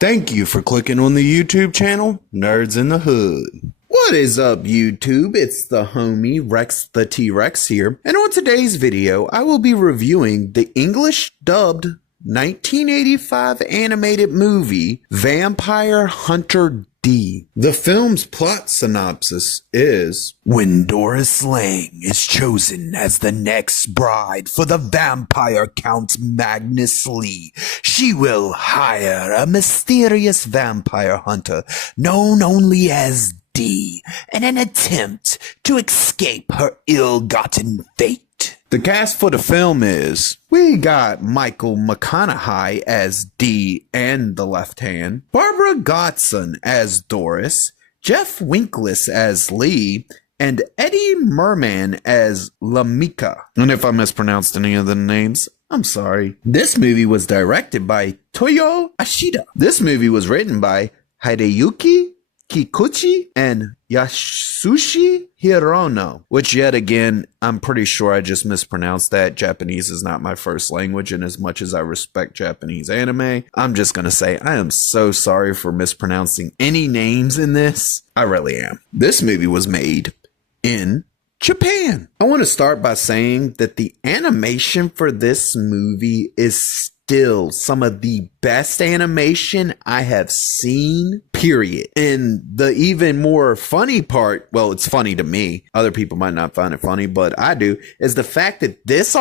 Thank you for clicking on the YouTube channel, Nerds in the Hood. What is up, YouTube? It's the homie Rex the T-Rex here, and on today's video, I will be reviewing the English dubbed 1985 animated movie, Vampire Hunter D. The film's plot synopsis is: when Doris Lang is chosen as the next bride for the vampire Count Magnus Lee, she will hire a mysterious vampire hunter known only as D in an attempt to escape her ill-gotten fate. The cast for the film is: we got Michael McConaughey as D and the Left Hand, Barbara Godson as Doris, Jeff Winkless as Lee, and Eddie Merman as Lamika. And if I mispronounced any of the names, I'm sorry. This movie was directed by Toyo Ashida. This movie was written by Hideyuki Kikuchi and Yasushi Hirono, which yet again, I'm pretty sure I just mispronounced that. Japanese is not my first language, and as much as I respect Japanese anime, I'm just gonna say I am so sorry for mispronouncing any names in this. I really am. This movie was made in Japan. I want to start by saying that the animation for this movie is still some of the best animation I have seen, period. And the even more funny part, well, it's funny to me, other people might not find it funny, but I do, is the fact that this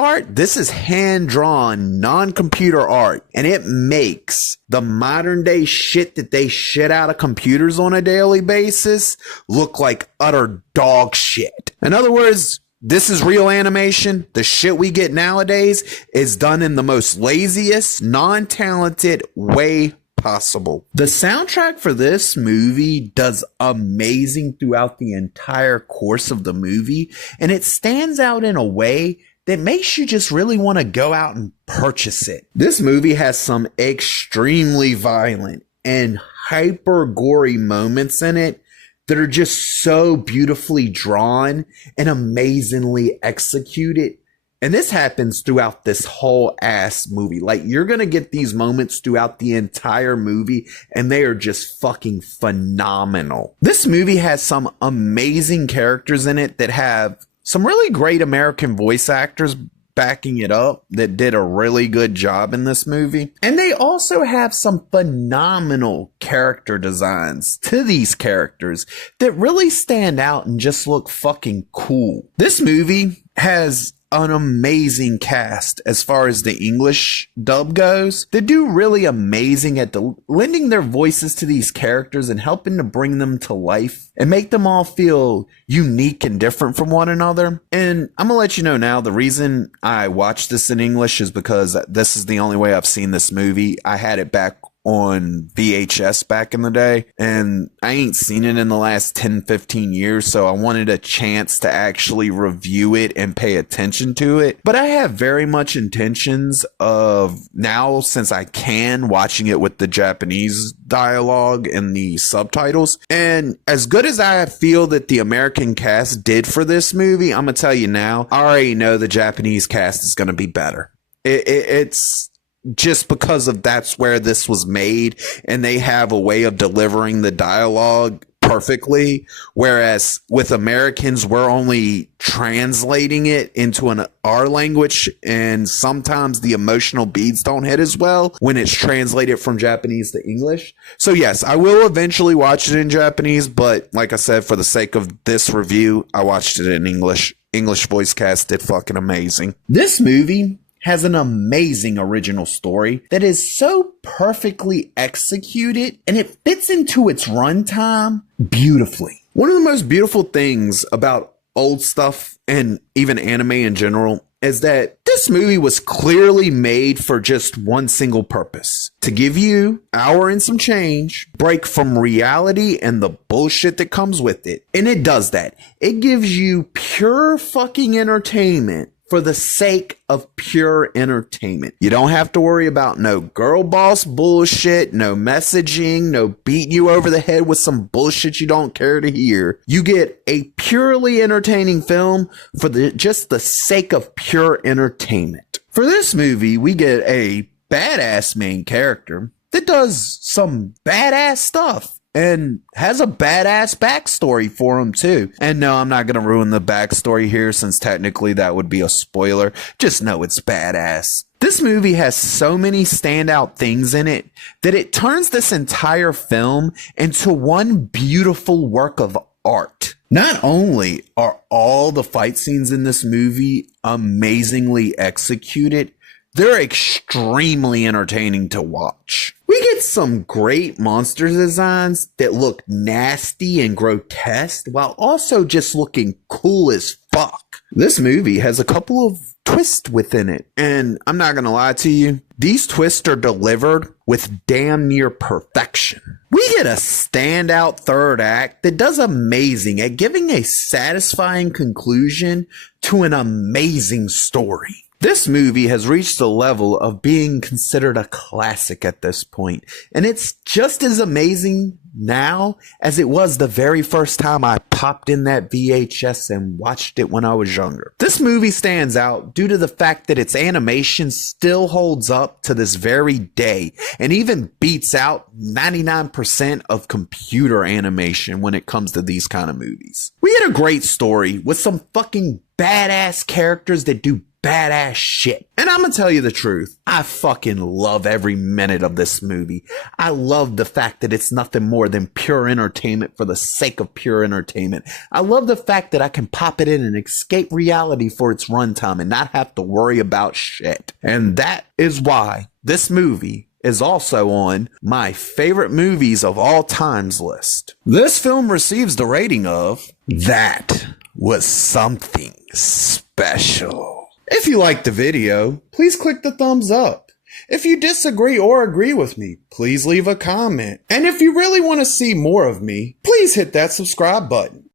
is hand-drawn, non-computer art, and it makes the modern day shit that they shit out of computers on a daily basis look like utter dog shit. In other words, this is real animation. The shit we get nowadays is done in the most laziest, non-talented way possible. The soundtrack for this movie does amazing throughout the entire course of the movie, and it stands out in a way that makes you just really want to go out and purchase it. This movie has some extremely violent and hyper gory moments in it that are just so beautifully drawn and amazingly executed. And this happens throughout this whole ass movie. Like, you're gonna get these moments throughout the entire movie, and they are just fucking phenomenal. This movie has some amazing characters in it that have some really great American voice actors backing it up that did a really good job in this movie. And they also have some phenomenal character designs to these characters that really stand out and just look fucking cool. This movie has an amazing cast as far as the English dub goes. They do really amazing at lending their voices to these characters and helping to bring them to life and make them all feel unique and different from one another. And I'm gonna let you know now, the reason I watched this in English is because this is the only way I've seen this movie. I had it back on VHS back in the day, and I ain't seen it in the last 10-15 years, so I wanted a chance to actually review it and pay attention to it. But I have very much intentions of now, since I can, watching it with the Japanese dialogue and the subtitles. And as good as I feel that the American cast did for this movie, I'm gonna tell you now, I already know the Japanese cast is gonna be better. It's just because of that's where this was made, and they have a way of delivering the dialogue perfectly, whereas with Americans, we're only translating it into our language, and sometimes the emotional beats don't hit as well when it's translated from Japanese to English. So yes, I will eventually watch it in Japanese, but like I said, for the sake of this review, I watched it in English. English voice cast did fucking amazing. This movie has an amazing original story that is so perfectly executed, and it fits into its runtime beautifully. One of the most beautiful things about old stuff and even anime in general is that this movie was clearly made for just one single purpose: to give you an hour and some change break from reality and the bullshit that comes with it. And it does that. It gives you pure fucking entertainment for the sake of pure entertainment. You don't have to worry about no girl boss bullshit, no messaging, no beating you over the head with some bullshit you don't care to hear. You get a purely entertaining film for just the sake of pure entertainment. For this movie, we get a badass main character that does some badass stuff and has a badass backstory for him too. And no, I'm not going to ruin the backstory here since technically that would be a spoiler. Just know it's badass. This movie has so many standout things in it that it turns this entire film into one beautiful work of art. Not only are all the fight scenes in this movie amazingly executed, they're extremely entertaining to watch. We get some great monster designs that look nasty and grotesque while also just looking cool as fuck. This movie has a couple of twists within it, and I'm not gonna lie to you, these twists are delivered with damn near perfection. We get a standout third act that does amazing at giving a satisfying conclusion to an amazing story. This movie has reached the level of being considered a classic at this point, and it's just as amazing now as it was the very first time I popped in that VHS and watched it when I was younger. This movie stands out due to the fact that its animation still holds up to this very day and even beats out 99% of computer animation when it comes to these kind of movies. We had a great story with some fucking badass characters that do badass shit. And I'm gonna tell you the truth, I fucking love every minute of this movie. I love the fact that it's nothing more than pure entertainment for the sake of pure entertainment. I love the fact that I can pop it in and escape reality for its runtime and not have to worry about shit. And that is why this movie is also on my favorite movies of all times list. This film receives the rating of that was something special. If you liked the video, please click the thumbs up. If you disagree or agree with me, please leave a comment. And if you really want to see more of me, please hit that subscribe button.